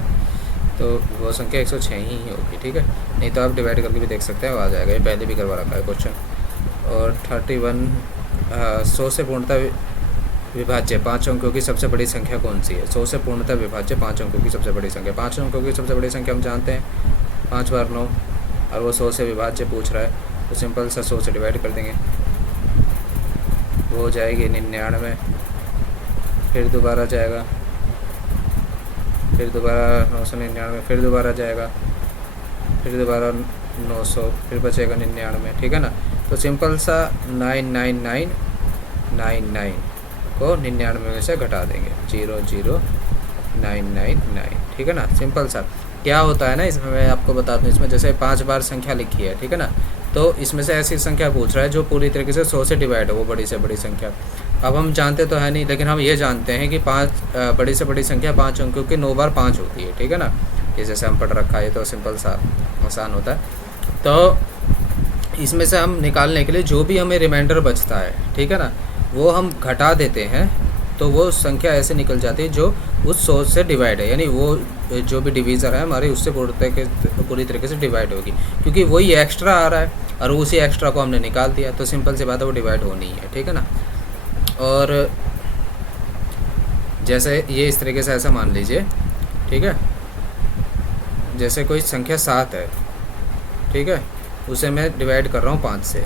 तो वो संख्या 106 ही होगी, ठीक है। नहीं तो आप डिवाइड करके भी देख सकते हैं, वो आ जाएगा। ये पहले भी करवा रखा है क्वेश्चन। और 31, 100 से पूर्णतः विभाज्य 5 अंकों की सबसे बड़ी संख्या कौन सी है? 100 से पूर्णतः विभाज्य 5 अंकों की सबसे बड़ी संख्या। 5 अंकों की सबसे बड़ी संख्या हम जानते हैं 5 बार 9, और वो 100 से विभाज्य पूछ रहा है, तो सिंपल सा 100 से डिवाइड कर देंगे, वो हो जाएगी 99। फिर दोबारा जाएगा, फिर दोबारा 999, फिर दोबारा जाएगा, फिर दोबारा 900, फिर बचेगा 99, ठीक है ना। तो सिंपल सा 99999 को 99 में से घटा देंगे, 0099 999, ठीक है ना, सिंपल सा। क्या होता है ना इसमें, मैं आपको बता दूँ, इसमें जैसे 5 बार संख्या लिखी है, ठीक है ना, तो इसमें से ऐसी संख्या पूछ रहा है जो पूरी तरीके से 100 से डिवाइड है, वो बड़ी से बड़ी संख्या। अब हम जानते तो है नहीं, लेकिन हम ये जानते हैं कि 5 बड़ी से बड़ी संख्या 5 अंकों की 9 बार 5 होती है, ठीक है ना। ये जैसे हम पढ़ रखा है, ये तो सिंपल सा आसान होता है। तो इसमें से हम निकालने के लिए जो भी हमें रिमाइंडर बचता है, ठीक है ना, वो हम घटा देते हैं, तो वो संख्या ऐसे निकल जाती है जो उस 100 से डिवाइड है, यानी वो जो भी डिवीज़र है हमारे उससे पूरी तरीके से डिवाइड होगी, क्योंकि वही एक्स्ट्रा आ रहा है और उसी एक्स्ट्रा को हमने निकाल दिया, तो सिंपल सी बात है, वो डिवाइड होनी है, ठीक है ना। और जैसे ये इस तरीके से ऐसा मान लीजिए, ठीक है, जैसे कोई संख्या 7 है, ठीक है, उसे मैं डिवाइड कर रहा हूँ 5 से,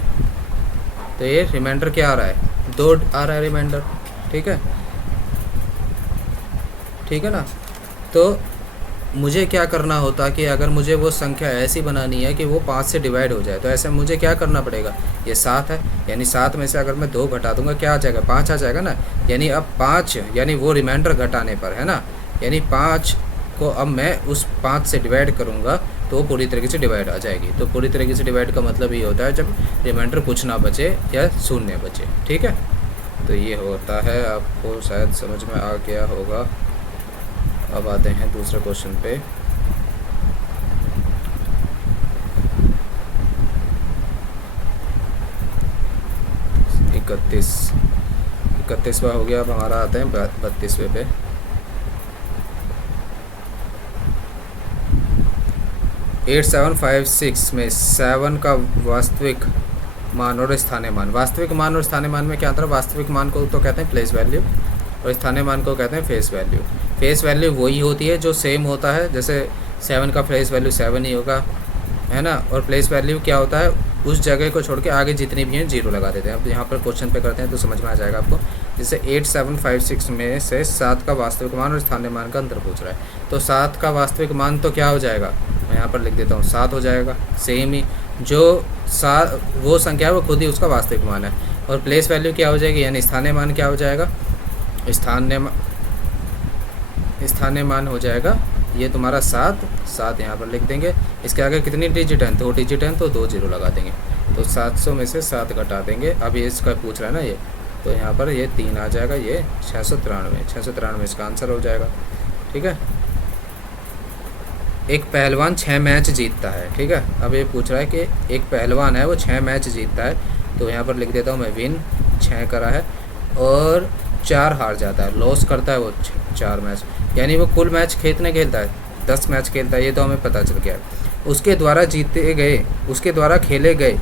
तो ये रिमाइंडर क्या आ रहा है, 2 आ रहा है रिमाइंडर, ठीक है, ठीक है ना। तो मुझे क्या करना होता कि अगर मुझे वो संख्या ऐसी बनानी है कि वो 5 से डिवाइड हो जाए, तो ऐसे मुझे क्या करना पड़ेगा, ये 7 है, यानी 7 में से अगर मैं 2 घटा दूंगा क्या आ जाएगा, 5 आ जाएगा ना। यानी अब 5, यानी वो रिमाइंडर घटाने पर है ना, यानी 5 को अब मैं उस 5 से डिवाइड करूँगा तो वो पूरी तरीके से डिवाइड आ जाएगी। तो पूरी तरीके से डिवाइड का मतलब ये होता है जब रिमाइंडर कुछ ना बचे या शून्य बचे, ठीक है। तो ये होता है, आपको शायद समझ में आ गया होगा। अब आते हैं दूसरे क्वेश्चन पे। इकतीसवां हो गया। अब हमारा आते हैं 32वें पे। एट 756 में 7 का वास्तविक मान और स्थानीय मान। वास्तविक मान और स्थानीय मान में क्या अंतर है, वास्तविक मान को तो कहते हैं प्लेस वैल्यू और स्थानीय मान को कहते हैं फेस वैल्यू। फेस वैल्यू वही होती है जो सेम होता है, जैसे 7 का फेस वैल्यू 7 ही होगा, है ना। और प्लेस वैल्यू क्या होता है, उस जगह को छोड़ के आगे जितनी भी हैं 0 लगा देते हैं। अब यहाँ पर क्वेश्चन पे करते हैं तो समझ में आ जाएगा आपको। जैसे 8756 में से 7 का वास्तविक मान और स्थानीय मान का अंतर पूछ रहा है, तो 7 का वास्तविक मान तो क्या हो जाएगा, मैं यहाँ पर लिख देता हूँ 7 हो जाएगा, सेम ही जो वो संख्या है वो खुद ही उसका वास्तविक मान है। और प्लेस वैल्यू क्या हो जाएगी, यानी स्थानीय मान क्या हो जाएगा, स्थानीय मान हो जाएगा ये तुम्हारा 7 यहाँ पर लिख देंगे। इसके आगे कितनी डिजिट हैं, 2 डिजिट हैं, तो 2 0 लगा देंगे। तो 700 में से 7 घटा देंगे। अब ये इसका पूछ रहा है ना ये, तो यहाँ पर ये 3 आ जाएगा, ये 693 इसका आंसर हो जाएगा, ठीक है। एक पहलवान 6 मैच जीतता है, ठीक है। अब ये पूछ रहा है कि एक पहलवान है वो 6 मैच जीतता है, तो यहाँ पर लिख देता हूँ मैं विन 6 करा है, और 4 हार जाता है, लॉस करता है वो 4 मैच, यानी वो कुल मैच कितने खेलता है, 10 मैच खेलता है, ये तो हमें पता चल गया। उसके द्वारा खेले गए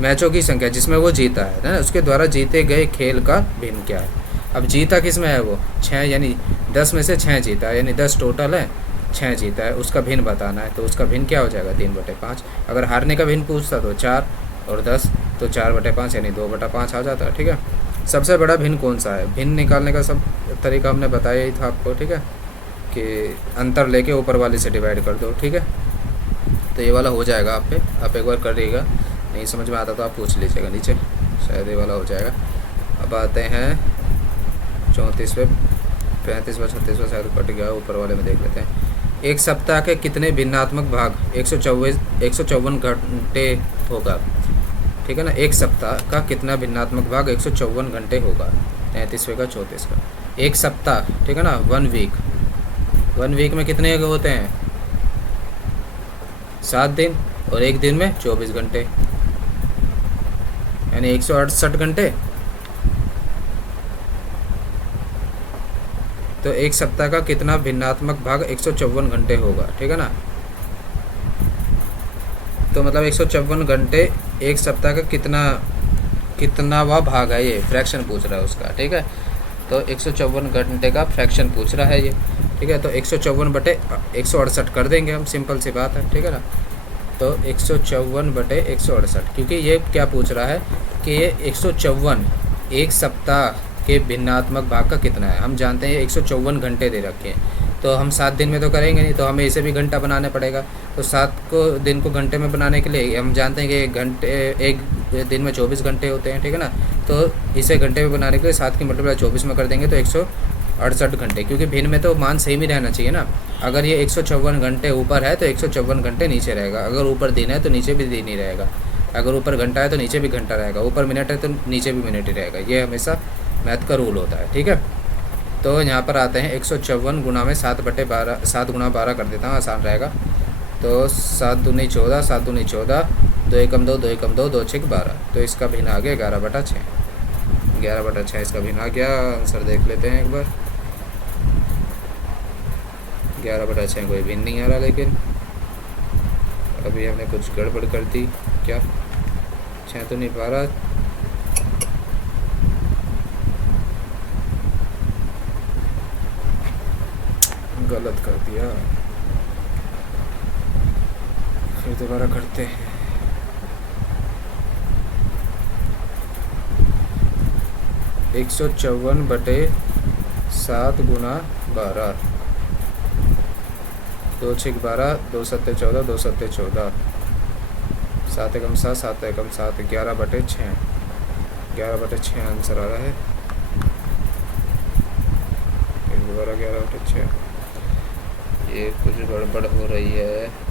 मैचों की संख्या जिसमें वो जीता है ना, उसके द्वारा जीते गए खेल का भिन्न क्या है। अब जीता किस में है, वो 6, यानी 10 में से 6 जीता है, यानी 10 टोटल है, 6 जीता है, उसका भिन्न बताना है। तो उसका भिन्न क्या हो जाएगा, 3/5। अगर हारने का भिन्न पूछता तो 4 और 10, तो 4/5 यानी 2/5 आ जाता है, ठीक है। सबसे बड़ा भिन्न कौन सा है, भिन्न निकालने का सब तरीका हमने बताया ही था आपको, ठीक है, कि अंतर लेके ऊपर वाले से डिवाइड कर दो, ठीक है। तो ये वाला हो जाएगा आप पे, आप एक बार करिएगा, नहीं समझ में आता तो आप पूछ लीजिएगा नीचे, शायद ये वाला हो जाएगा। अब आते हैं 34वें, 35वां 36वां शायद कट गया, ऊपर वाले में देख लेते हैं। एक सप्ताह के कितने भिन्नात्मक भाग 154 घंटे होगा, ठीक है ना। एक सप्ताह का कितना भिन्नात्मक भाग 154 घंटे होगा, 33वें का 34 का। एक सप्ताह, ठीक है ना, 1 वीक में कितने होते हैं, 7 दिन, और एक दिन में 24 घंटे, यानी 168 घंटे। तो एक सप्ताह का कितना भिन्नात्मक भाग 154 घंटे होगा, ठीक है ना। तो मतलब 154 घंटे एक सप्ताह का कितनावा भाग है, ये फ्रैक्शन पूछ रहा है उसका, ठीक है। तो 154 घंटे का फ्रैक्शन पूछ रहा है ये, ठीक है। तो 154/168 कर देंगे हम, सिंपल सी बात है, ठीक है ना। तो 154/168, क्योंकि ये क्या पूछ रहा है कि ये 154 एक सप्ताह के भिन्नात्मक भाग का कितना है। हम जानते हैं 154 घंटे दे रखे हैं, तो हम 7 दिन में तो करेंगे नहीं, तो हमें इसे भी घंटा बनाना पड़ेगा। तो 7 दिन को घंटे में बनाने के लिए हम जानते हैं कि एक दिन में 24 घंटे होते हैं, ठीक है ना। तो इसे घंटे में बनाने के लिए 7 की मल्टीप्लाई 24 में कर देंगे तो 68 घंटे, क्योंकि भिन्न में तो मान सेम ही रहना चाहिए ना। अगर ये 154 घंटे ऊपर है तो 154 घंटे नीचे रहेगा, अगर ऊपर दिन है तो नीचे भी दिन ही रहेगा, अगर ऊपर घंटा है तो नीचे भी घंटा रहेगा, ऊपर मिनट है तो नीचे भी मिनट ही रहेगा। ये हमेशा मैथ का रूल होता है, ठीक है। तो यहाँ पर आते हैं 154 गुना में 7/12, 7 गुना 12 कर देता हूँ, आसान रहेगा। तो 7 दूनी 14, 7 दूनी 14, 2 एकम 2, 2 एकम 2, 2 छक 12। तो इसका भिन्न आ गया 11/6, 11/6 इसका भिन्न आ गया। आंसर देख लेते हैं एक बार। 11/6 कोई भिन्न नहीं आ रहा, लेकिन अभी हमने कुछ गड़बड़ कर दी। क्या 6 तो नहीं पा रहा, गलत कर दिया, फिर दोबारा करते हैं। एक 154/7 गुना 12, 2 छक 12, 2 सत्ते 14, 2 सत्ते 14, 7 एकम 7, 7 एकम 7, 11/6, 11/6 आंसर आ रहा है। फिर दोबारा 11/6, ये कुछ गड़बड़ हो रही है।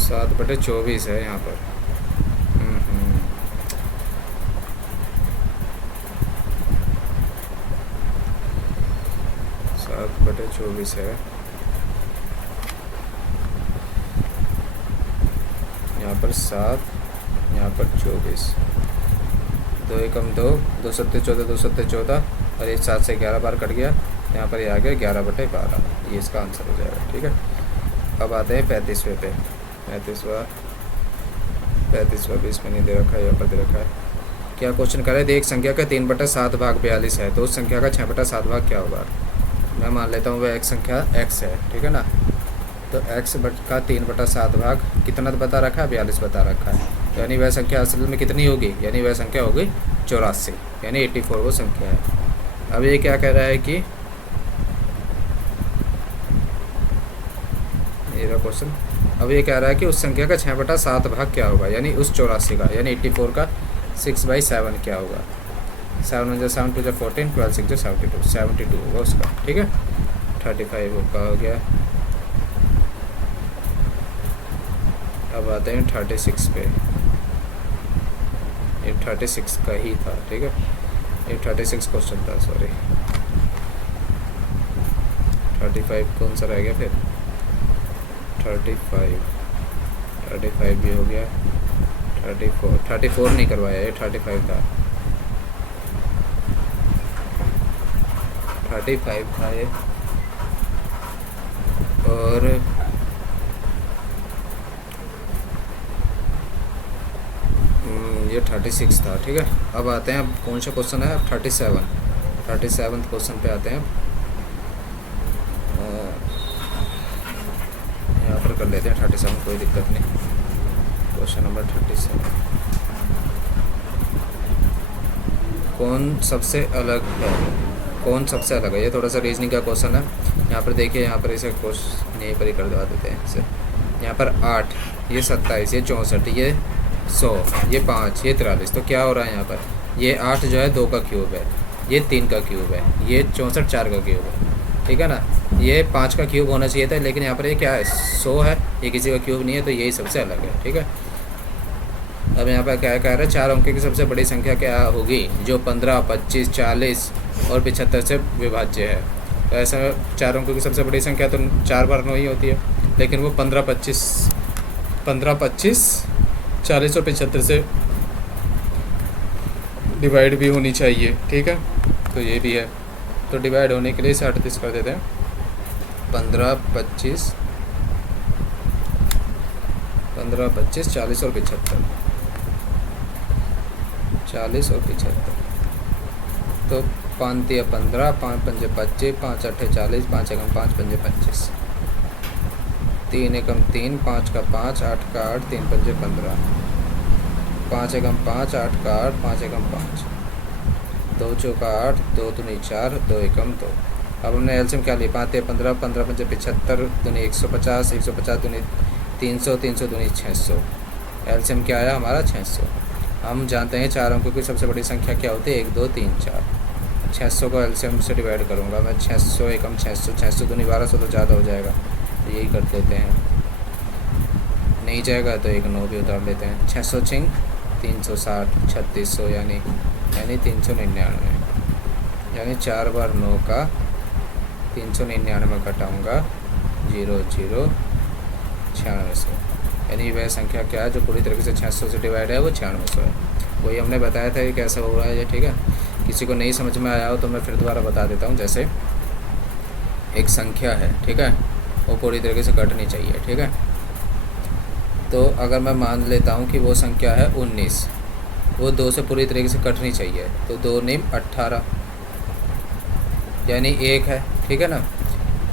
सात बटे 24 है यहाँ पर। 7/24 है यहाँ पर, 7, यहाँ पर 24, 2 एकम 2, 2 सत्ते 14, 2 सत्ते 14, और ये 7 से 11 बार कट गया, यहाँ पर ये आ गया 11/12, ये इसका आंसर हो जाएगा, ठीक है। अब आते हैं 35वें पे। 35वां भी इसमें नहीं दे रखा है, यहाँ पर दे रखा है। क्या क्वेश्चन करे, एक संख्या का 3/7 भाग 42 है, तो उस संख्या का 6/7 भाग क्या होगा। मैं मान लेता हूँ वह एक संख्या x है, ठीक है ना। तो x का 3/7 भाग कितना बता रखा है, 42 बता रखा है, यानी वह संख्या असल में कितनी होगी, यानी वह संख्या होगी 84, यानी 84 वो संख्या है। अब ये क्या कह रहा है कि मेरा क्वेश्चन, अब ये कह रहा है कि उस संख्या का 6/7 भाग क्या होगा, यानी उस 84 का, यानी 84 का 6/7 क्या होगा। 7 1 7 2 14, 12 6 72, 72 होगा उसका, ठीक है। 35 का हो गया। अब आते हैं 36 पे। ये 36 का ही था, ठीक है, ये 36 क्वेश्चन था, सॉरी। 35 कौन सा रह गया फिर, 35 भी हो गया। 34 नहीं करवाया, ये 35 था, 35 था ये, और ये 36 था, ठीक है। अब आते हैं, अब कौन सा क्वेश्चन है, 37 क्वेश्चन पे आते हैं। यहाँ पर कर लेते हैं 37, कोई दिक्कत नहीं। क्वेश्चन नंबर 37, कौन सबसे अलग है, कौन सबसे अलग है। ये थोड़ा सा रीजनिंग का क्वेश्चन है। यहाँ पर देखिए, यहाँ पर इसे क्वेश्चन यहीं पर ही कर दवा देते हैं इसे। यहाँ पर 8, ये 27, ये 64, ये 100, ये 5, ये 43। तो क्या हो रहा है यहाँ पर, ये 8 जो है 2 का क्यूब है, ये 3 का क्यूब है, ये 64 4 का क्यूब है, ठीक है ना। ये 5 का क्यूब होना चाहिए था, लेकिन यहाँ पर ये क्या है, 100 है, ये किसी का क्यूब नहीं है, तो यही सबसे अलग है, ठीक है। अब यहाँ पर क्या कह रहा है, 4 अंक की सबसे बड़ी संख्या क्या होगी, जो 15, 25, 40 और 75 से विभाज्य है। तो ऐसा 4 अंकों की सबसे बड़ी संख्या तो 4 बार 9 ही होती है, लेकिन वो 15, 25, 40 और 75 से डिवाइड भी होनी चाहिए, ठीक है। तो ये भी है, तो डिवाइड होने के लिए इसे 38 कर देते हैं। 15, 25, 40 और 75, 40 और 75। तो 5 3 15, 5 5 25, 5 8 40, 5 एकम 5 5 25, 3 एकम 3, 5 का 5, 8 का 8, 3 5 15, 5 एकम 5, 8 का 8, 5 एकम 5, 2 चौका 8, 2 दूनी 4, 2 एकम 2। अब हमने एलसीएम क्या लिया, 5 3 15, 15 5 75, दूनी 150, 150 दूनी 300 300 दूनी 600, एलसीएम क्या आया हमारा 600। हम जानते हैं 4 अंकों की सबसे बड़ी संख्या क्या होती है, 1 2 3 4। 600 को एलसीएम से डिवाइड करूँगा मैं, 600 एकम 600, 600 दूनी 1200 तो ज़्यादा हो जाएगा, तो यही कर देते हैं। नहीं जाएगा तो एक 9 भी उतार लेते हैं। 600 छिंग 360, 3600 यानी 399, यानी 4 बार 9 का 399 घटाऊँगा 0 0 9600, यानी वह संख्या क्या है जो पूरी तरीके से 600 से डिवाइड है, वो 9600 है। वही हमने बताया था कि कैसा हो रहा है ये, ठीक है। किसी को नहीं समझ में आया हो तो मैं फिर दोबारा बता देता हूँ। जैसे एक संख्या है, ठीक है, वो पूरी तरीके से कटनी चाहिए, ठीक है। तो अगर मैं मान लेता हूँ कि वो संख्या है 19, वो 2 से पूरी तरीके से कटनी चाहिए, तो 2 निम 18 यानी 1 है, ठीक है ना।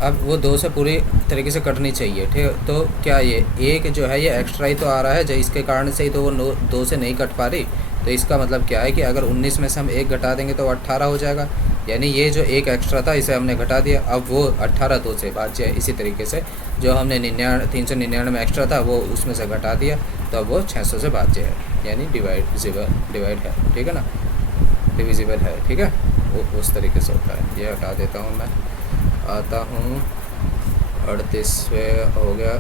अब वो 2 से पूरी तरीके से कटनी चाहिए, ठीक है। तो क्या ये 1 जो है ये एक्स्ट्रा ही तो आ रहा है, जो इसके कारण से ही तो वो 2 से नहीं कट पा रही। तो इसका मतलब क्या है कि अगर 19 में से हम 1 घटा देंगे तो 18 हो जाएगा, यानी ये जो 1 एक्स्ट्रा था इसे हमने घटा दिया, अब वो 18 2 से बात जाए। इसी तरीके से जो हमने 399 में एक्स्ट्रा था वो उसमें से घटा दिया, तो अब वो 600 से बात जाए, यानी डिवाइड है, ठीक है ना, डिविजिबल है, ठीक है। वो उस तरीके से होता है। ये हटा देता हूँ मैं, आता हूँ 38वें हो गया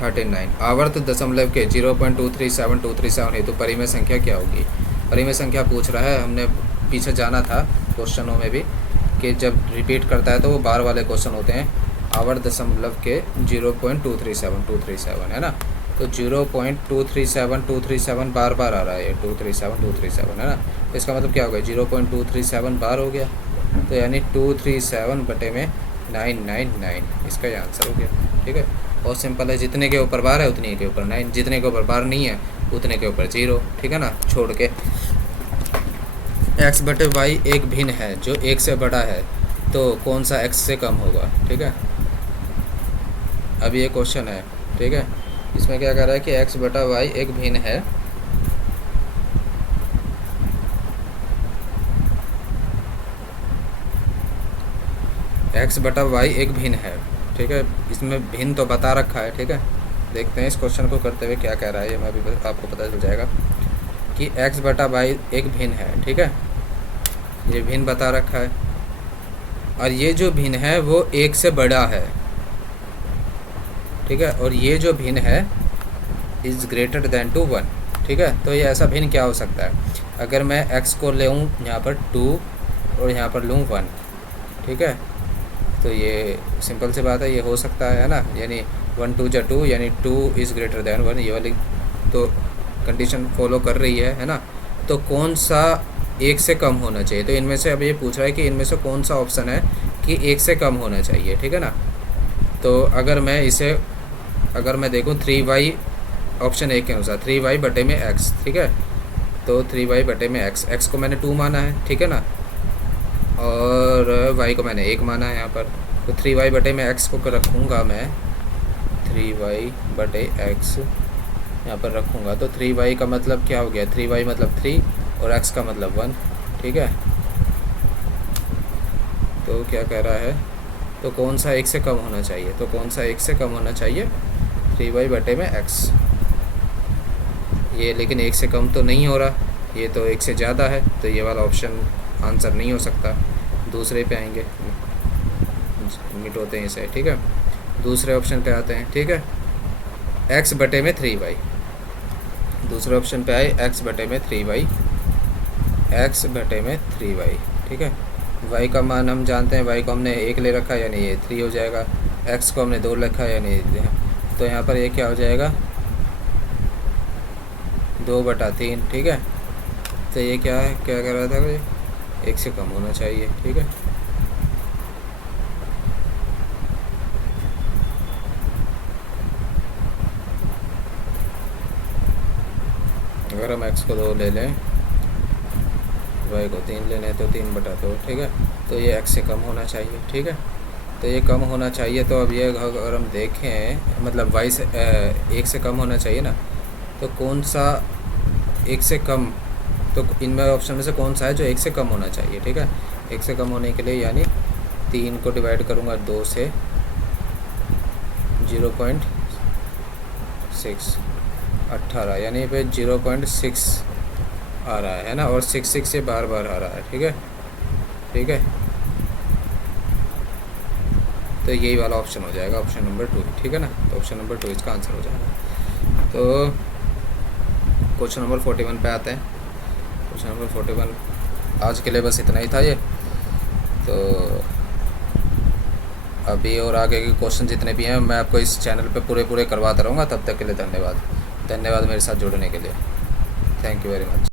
39। आवर्त दशमलव के 0.237237 हेतु परिमेय संख्या क्या होगी। परिमेय संख्या पूछ रहा है, हमने पीछे जाना था क्वेश्चनों में भी कि जब रिपीट करता है तो वो बार वाले क्वेश्चन होते हैं। आवर्त दशमलव के 0.237237 है ना, तो 0.237237 बार बार आ रहा है, 237 है ना। तो इसका मतलब क्या हो गया, 0.237 बार हो गया, तो यानी 237 बटे में 999, इसका ये आंसर हो गया, ठीक है। बहुत सिंपल है, जितने के ऊपर बार है उतने के ऊपर 9, जितने के ऊपर बार नहीं है उतने के ऊपर 0, ठीक है ना, छोड़ के। x बटे वाई एक भिन्न है जो 1 से बड़ा है, तो कौन सा x से कम होगा, ठीक है। अब ये क्वेश्चन है, ठीक है, इसमें क्या कह रहा है कि x बटा वाई एक भिन्न है, x बटा वाई एक भिन्न है, ठीक है। इसमें भिन्न तो बता रखा है, ठीक है। देखते हैं इस क्वेश्चन को करते हुए क्या कह रहा है, ये मैं अभी आपको पता चल जाएगा कि x बटा वाई एक भिन्न है, ठीक है, ये भिन्न बता रखा है, और ये जो भिन्न है वो 1 से बड़ा है, ठीक है, और ये जो भिन्न है इज़ ग्रेटर दैन टू 1, ठीक है। तो ये ऐसा भिन्न क्या हो सकता है, अगर मैं x को ले यहाँ पर 2 और यहाँ पर लूँ 1, ठीक है, तो ये सिंपल सी बात है, ये हो सकता है ना, यानी 1 2 जा 2 यानी 2 इज़ ग्रेटर दैन 1, ये वाली तो कंडीशन फॉलो कर रही है ना। तो कौन सा 1 से कम होना चाहिए, तो इनमें से अब ये पूछ रहा है कि इनमें से कौन सा ऑप्शन है कि 1 से कम होना चाहिए, ठीक है ना। तो अगर मैं देखूँ 3y ऑप्शन 1 के अनुसार 3y बटे में x, ठीक है, तो 3y बटे में x को मैंने 2 माना है, ठीक है ना, और y को मैंने 1 माना है यहाँ पर, तो 3y बटे में x को रखूँगा मैं, 3y बटे x यहाँ पर रखूँगा, तो 3y का मतलब क्या हो गया, 3y मतलब 3 और x का मतलब 1, ठीक है। तो क्या कह रहा है, तो कौन सा 1 से कम होना चाहिए, तो कौन सा 1 से कम होना चाहिए, 3y बटे में x, ये लेकिन 1 से कम तो नहीं हो रहा, ये तो 1 से ज़्यादा है, तो ये वाला ऑप्शन आंसर नहीं हो सकता। दूसरे पे आएंगे, मिटाते हैं इसे, ठीक है, दूसरे ऑप्शन पे आते हैं, ठीक है, x बटे में 3y, दूसरे ऑप्शन पे आए x बटे में 3y, x बटे में 3y, ठीक है। y का मान हम जानते हैं, y को हमने 1 ले रखा है यानी ये 3 हो जाएगा, x को हमने 2 रखा है यानी, तो यहाँ पर ये क्या हो जाएगा 2/3, ठीक है। तो ये क्या है, क्या कर रहा था, 1 से कम होना चाहिए, ठीक है। अगर हम x को 2 ले लें, y को 3 ले लें, तो 3/2, ठीक है, तो ये x से कम होना चाहिए, ठीक है। तो ये कम होना चाहिए, तो अब ये अगर हम देखें मतलब y से 1 से कम होना चाहिए ना, तो कौन सा 1 से कम, तो इनमें ऑप्शन में से कौन सा है जो 1 से कम होना चाहिए, ठीक है। 1 से कम होने के लिए यानी 3 को डिवाइड करूँगा 2 से, 0.6 18, यानी पे 0.6 आ रहा है ना, और 6 से बार बार आ रहा है। ठीक है, ठीक है, तो यही वाला ऑप्शन हो जाएगा, ऑप्शन नंबर 2। ठीक है ना, तो ऑप्शन नंबर 2 इसका आंसर हो जाएगा। तो क्वेश्चन नंबर 41 पे आते हैं। क्वेश्चन नंबर 41 आज के लिए बस इतना ही था ये। तो अभी और आगे के क्वेश्चन जितने भी हैं मैं आपको इस चैनल पे पूरे करवाता रहूँगा। तब तक के लिए धन्यवाद। धन्यवाद मेरे साथ जुड़ने के लिए। Thank you very much.